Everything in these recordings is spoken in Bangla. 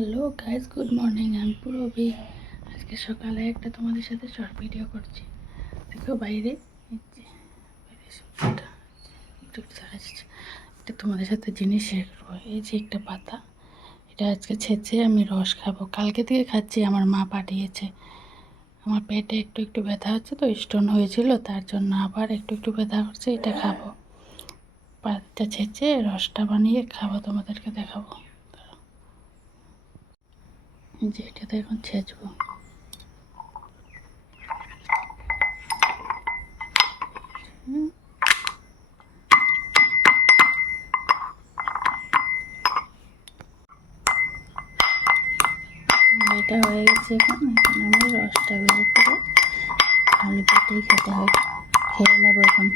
Hello guys, good morning. আমি পুরবি। আজকে সকালে একটা তোমাদের সাথে শর্ট ভিডিও করছি। দেখো বাইরে একটু দেখা যাচ্ছে। এটা তোমাদের সাথে জিনিস শেয়ার করবো। এই যে একটা পাতা, এটা আজকে ছেঁচে আমি রস খাবো। কালকে থেকে খাচ্ছি, আমার মা পাঠিয়েছে। আমার পেটে একটু একটু ব্যথা হচ্ছে, তো স্টোন হয়েছিল, তার জন্য আবার একটু একটু ব্যথা করছে। এটা খাবো, পাতা ছেঁচে রসটা বানিয়ে খাবো, তোমাদেরকে দেখাবো। যে এটাতে এখন ছেঁচবো। এটা হয়ে গেছে। এখন আমি রসটা বের করে খালি পেটেই খেতে হয়। খেয়ে নেবো এখন।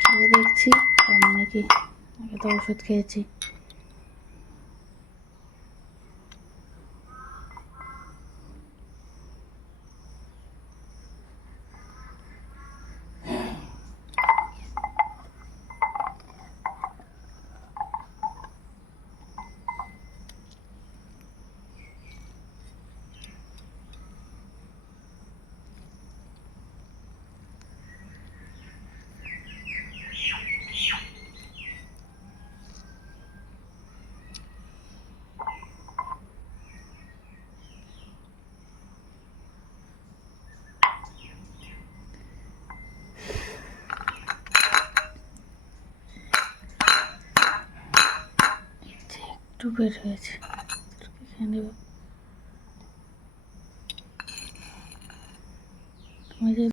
খেয়ে দেখছি কেমন নাকি। আগে তো ওষুধ খেয়েছি। একটু বের হয়েছে, খেয়ে নেব। তুমি যে